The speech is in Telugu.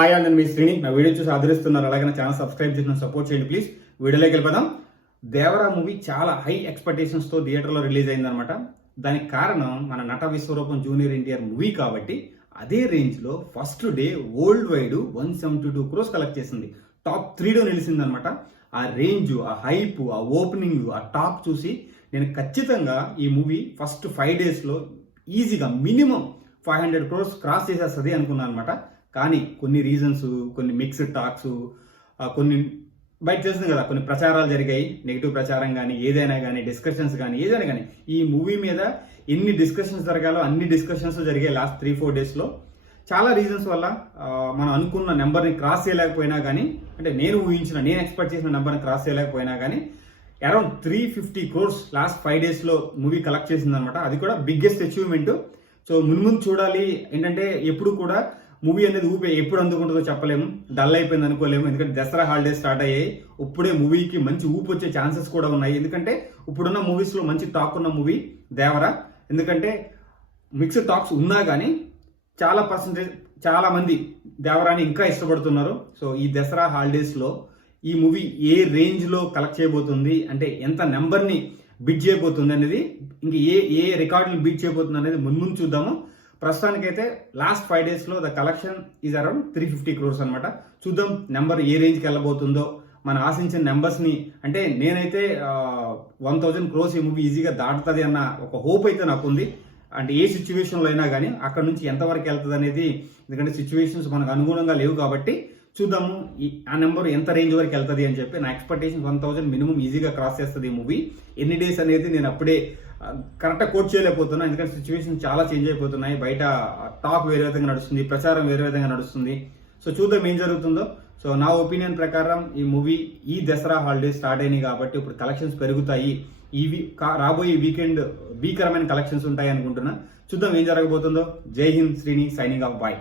హాయ్ అండి, మీ శ్రీని. నా వీడియో చూసి ఆదరిస్తున్నారు, అలాగే నా ఛానల్ సబ్స్క్రైబ్ చేసి సపోర్ట్ చేయండి ప్లీజ్. వీడియోలోకి వెళ్ళిపోదాం. దేవరా మూవీ చాలా హై ఎక్స్పెక్టేషన్స్తో థియేటర్లో రిలీజ్ అయిందనమాట. దానికి కారణం మన నట విశ్వరూపం జూనియర్ ఎన్టీఆర్ మూవీ కాబట్టి అదే రేంజ్లో first day world wide 172 crores collect చేసింది. టాప్ 3లో నిలిచిందనమాట. ఆ రేంజ్, ఆ హైప్, ఆ ఓపెనింగ్, ఆ టాప్ చూసి నేను ఖచ్చితంగా ఈ మూవీ ఫస్ట్ 5 daysలో ఈజీగా మినిమం 500 crores క్రాస్ చేసేస్తుంది అనుకున్నాను అనమాట. కానీ కొన్ని రీజన్స్, కొన్ని మిక్స్డ్ టాక్స్, కొన్ని బయట తెలిసింది కదా, కొన్ని ప్రచారాలు జరిగాయి, నెగిటివ్ ప్రచారం కానీ ఏదైనా కానీ డిస్కషన్స్ కానీ ఏదైనా కానీ ఈ మూవీ మీద ఎన్ని డిస్కషన్స్ జరగాలో అన్ని డిస్కషన్స్ జరిగాయి లాస్ట్ 3-4 daysలో. చాలా రీజన్స్ వల్ల మనం అనుకున్న నెంబర్ని క్రాస్ చేయలేకపోయినా కానీ, అంటే నేను ఎక్స్పెక్ట్ చేసిన నెంబర్ని క్రాస్ చేయలేకపోయినా కానీ అరౌండ్ 350 crores లాస్ట్ 5 daysలో మూవీ కలెక్ట్ చేసింది అనమాట. అది కూడా బిగ్గెస్ట్ అచీవ్మెంట్. సో ముందు చూడాలి. ఏంటంటే ఎప్పుడు కూడా మూవీ అనేది ఎప్పుడు అందుకుంటుందో చెప్పలేము, డల్ అయిపోయింది అనుకోలేము. ఎందుకంటే దసరా హాలిడేస్ స్టార్ట్ అయ్యాయి. ఇప్పుడే మూవీకి మంచి ఊపు వచ్చే ఛాన్సెస్ కూడా ఉన్నాయి. ఎందుకంటే ఇప్పుడున్న మూవీస్లో మంచి టాక్ ఉన్న మూవీ దేవరా. ఎందుకంటే మిక్స్డ్ టాక్స్ ఉన్నా కానీ చాలా మంది దేవరాని ఇంకా ఇష్టపడుతున్నారు. సో ఈ దసరా హాలిడేస్లో ఈ మూవీ ఏ రేంజ్లో కలెక్ట్ చేయబోతుంది, అంటే ఎంత నెంబర్ని బీట్ చేయబోతుంది అనేది, ఇంక ఏ రికార్డుని బీట్ చేయబోతుంది అనేది ముందు చూద్దాము. ప్రస్తుతానికైతే లాస్ట్ 5 daysలో the collection is around 350 crores అనమాట. చూద్దాం నెంబర్ ఏ రేంజ్కి వెళ్ళబోతుందో. మనం ఆశించిన నెంబర్స్ని, అంటే నేనైతే 1000 crores ఈ మూవీ ఈజీగా దాటుతుంది అన్న ఒక హోప్ అయితే నాకు ఉంది. అంటే ఏ సిచ్యువేషన్లో అయినా కానీ అక్కడ నుంచి ఎంతవరకు వెళ్తుంది అనేది, ఎందుకంటే సిచ్యువేషన్స్ మనకు అనుగుణంగా లేవు కాబట్టి చూద్దాము ఆ నెంబర్ ఎంత రేంజ్ వరకు వెళ్తుంది అని చెప్పి. నా ఎక్స్పెక్టేషన్ 1000 మినిమం ఈజీగా క్రాస్ చేస్తుంది ఈ మూవీ. ఎన్ని డేస్ అనేది నేను అప్పుడే కరెక్ట్గా కోట్ చేయలేకపోతున్నా, ఎందుకంటే సిచ్యువేషన్ చాలా చేంజ్ అయిపోతున్నాయి. బయట టాక్ వేరే విధంగా నడుస్తుంది, ప్రచారం వేరే విధంగా నడుస్తుంది. సో చూద్దాం ఏం జరుగుతుందో. సో నా ఒపీనియన్ ప్రకారం ఈ మూవీ ఈ దసరా హాలిడేస్ స్టార్ట్ అయినాయి కాబట్టి ఇప్పుడు కలెక్షన్స్ పెరుగుతాయి. రాబోయే వీకెండ్ భీకరమైన కలెక్షన్స్ ఉంటాయి అనుకుంటున్నా. చూద్దాం ఏం జరగబోతుందో. Jai Hind, Srini signing off, bye.